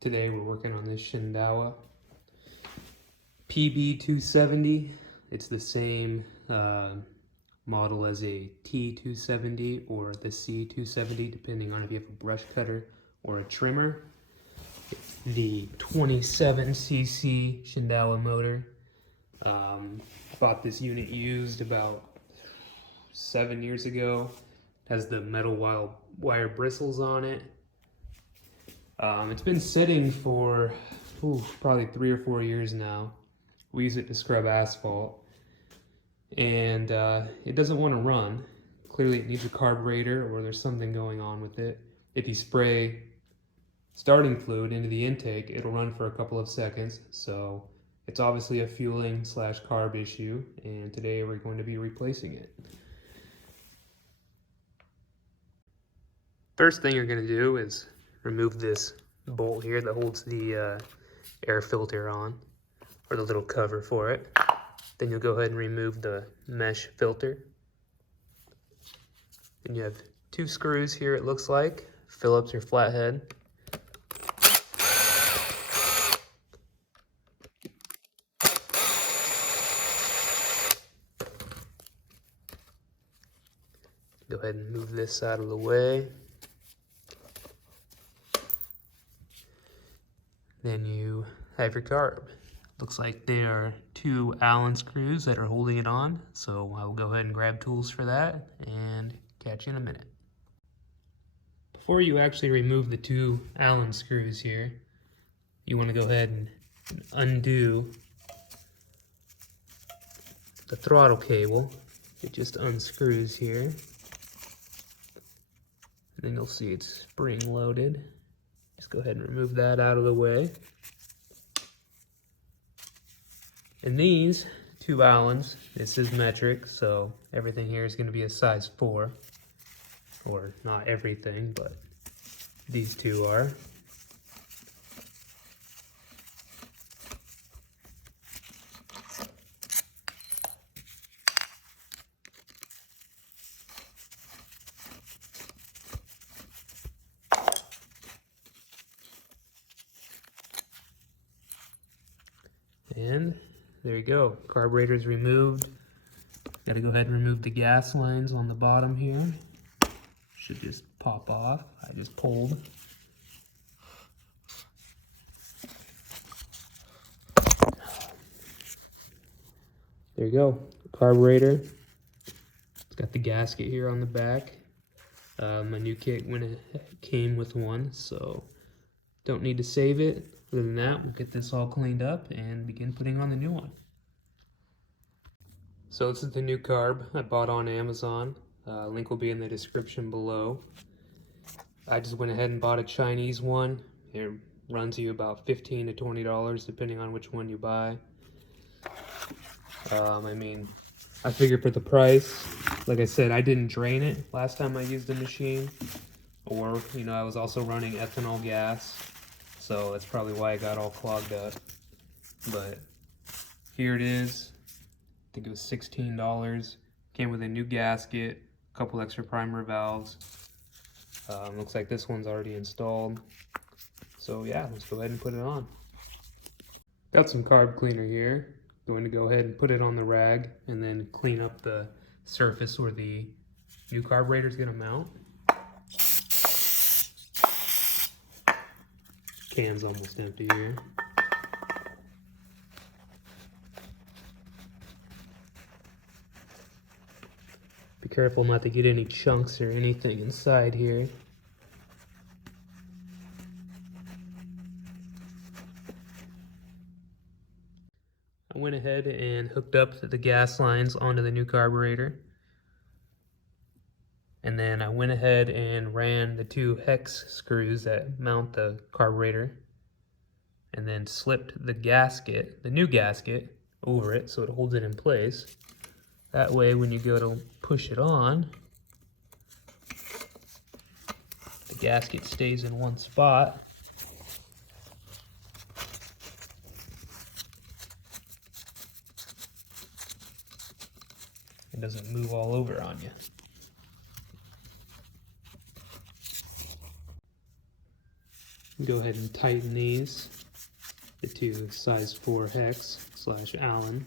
Today we're working on this Shindaiwa PB270. It's the same model as a T270 or the C270, depending on if you have a brush cutter or a trimmer. It's the 27cc Shindaiwa motor. Bought this unit used about 7 years ago. It has the metal wire bristles on it. It's been sitting for probably 3 or 4 years now. We use it to scrub asphalt, and it doesn't want to run. Clearly it needs a carburetor, or there's something going on with it. If you spray starting fluid into the intake, it'll run for a couple of seconds. So it's obviously a fueling / carb issue, and today we're going to be replacing it. First thing you're going to do is remove this bolt here that holds the air filter on, or the little cover for it. Then you'll go ahead and remove the mesh filter. Then you have 2 screws here, it looks like, Phillips or flathead. Go ahead and move this out of the way. Then you have your carb. Looks like there are 2 Allen screws that are holding it on, so I will go ahead and grab tools for that and catch you in a minute. Before you actually remove the 2 Allen screws here, you want to go ahead and undo the throttle cable. It just unscrews here. And then you'll see it's spring loaded. Just go ahead and remove that out of the way. And these 2 Allens, this is metric, so everything here is going to be a size 4. Or not everything, but these 2 are. And there you go, carburetor's removed. Got to go ahead and remove the gas lines on the bottom here. Should just pop off. I just pulled. There you go, carburetor. It's got the gasket here on the back. My new kit came with one, so don't need to save it. Other than that, we'll get this all cleaned up and begin putting on the new one. So this is the new carb I bought on Amazon. Link will be in the description below. I just went ahead and bought a Chinese one. It runs you about $15 to $20 depending on which one you buy. I mean, I figured for the price, like I said, I didn't drain it last time I used the machine. Or, I was also running ethanol gas. So that's probably why it got all clogged up. But here it is. I think it was $16. Came with a new gasket, a couple extra primer valves. Looks like this one's already installed. So yeah, let's go ahead and put it on. Got some carb cleaner here. Going to go ahead and put it on the rag and then clean up the surface where the new carburetor is going to mount. Can's almost empty here. Be careful not to get any chunks or anything inside here. I went ahead and hooked up the gas lines onto the new carburetor. And then I went ahead and ran the 2 hex screws that mount the carburetor, and then slipped the gasket, the new gasket, over it so it holds it in place. That way when you go to push it on, the gasket stays in one spot. It doesn't move all over on you. Go ahead and tighten these, the two size 4 hex / Allen.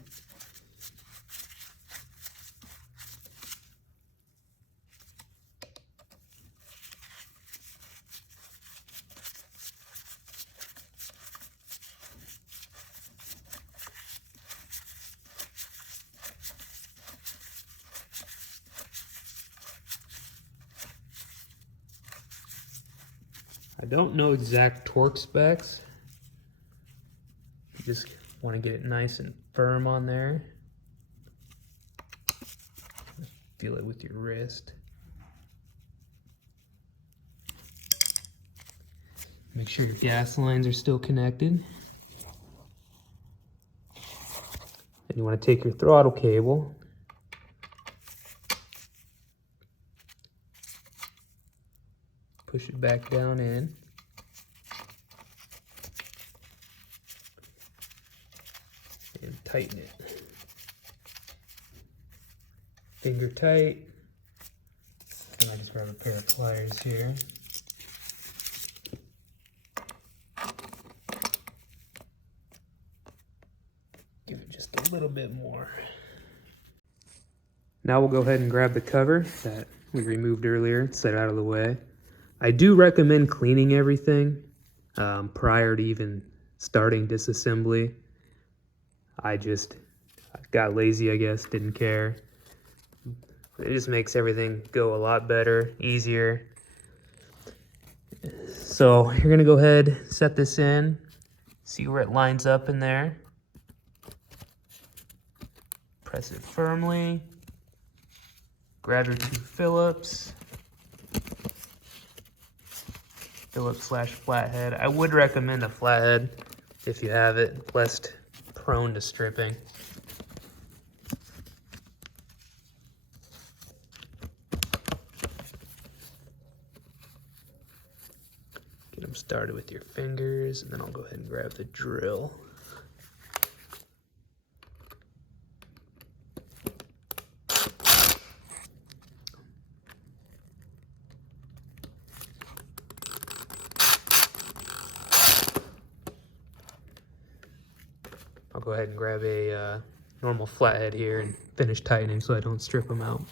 I don't know exact torque specs. You just want to get it nice and firm on there. Feel it with your wrist. Make sure your gas lines are still connected. And you want to take your throttle cable, push it back down in. And tighten it. Finger tight. And I just grab a pair of pliers here. Give it just a little bit more. Now we'll go ahead and grab the cover that we removed earlier, set it out of the way. I do recommend cleaning everything prior to even starting disassembly. I got lazy, I guess, didn't care. It just makes everything go a lot better, easier. So you're gonna go ahead, set this in, see where it lines up in there. Press it firmly. Grab your 2 Phillips. Phillips/flathead. I would recommend a flathead if you have it, less prone to stripping. Get them started with your fingers, and then I'll go ahead and grab the drill. I'll go ahead and grab a normal flathead here and finish tightening so I don't strip them out.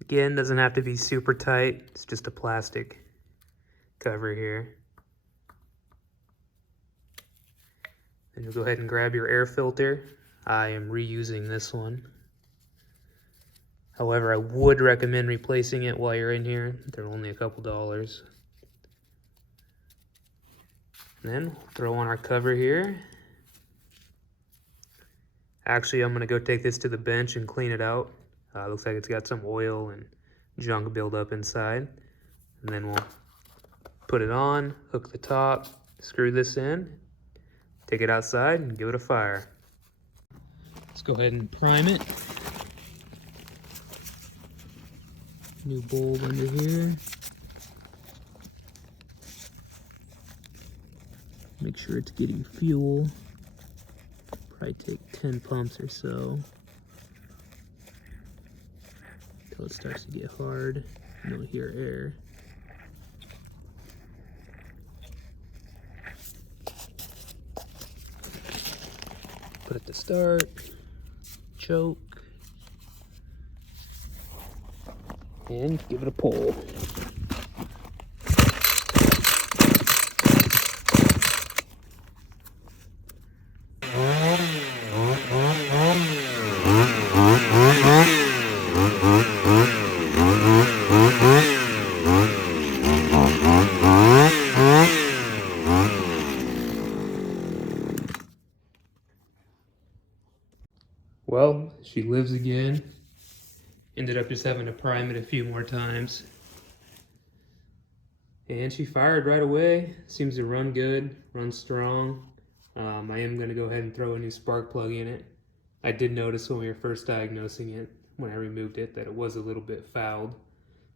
Again, doesn't have to be super tight. It's just a plastic cover here. Then you'll go ahead and grab your air filter. I am reusing this one. However, I would recommend replacing it while you're in here. They're only a couple dollars. And then throw on our cover here. Actually, I'm gonna go take this to the bench and clean it out. Looks like it's got some oil and junk buildup inside. And then we'll put it on, hook the top, screw this in, take it outside and give it a fire. Let's go ahead and prime it. New bulb under here. Make sure it's getting fuel. Probably take 10 pumps or so. Until it starts to get hard and you'll hear air. Put it to start. Choke. And give it a pull. Well, she lives again. Ended up just having to prime it a few more times. And she fired right away. Seems to run good, run strong. I am going to go ahead and throw a new spark plug in it. I did notice when we were first diagnosing it, when I removed it, that it was a little bit fouled.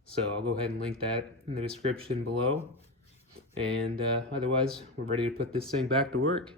So I'll go ahead and link that in the description below. And otherwise, we're ready to put this thing back to work.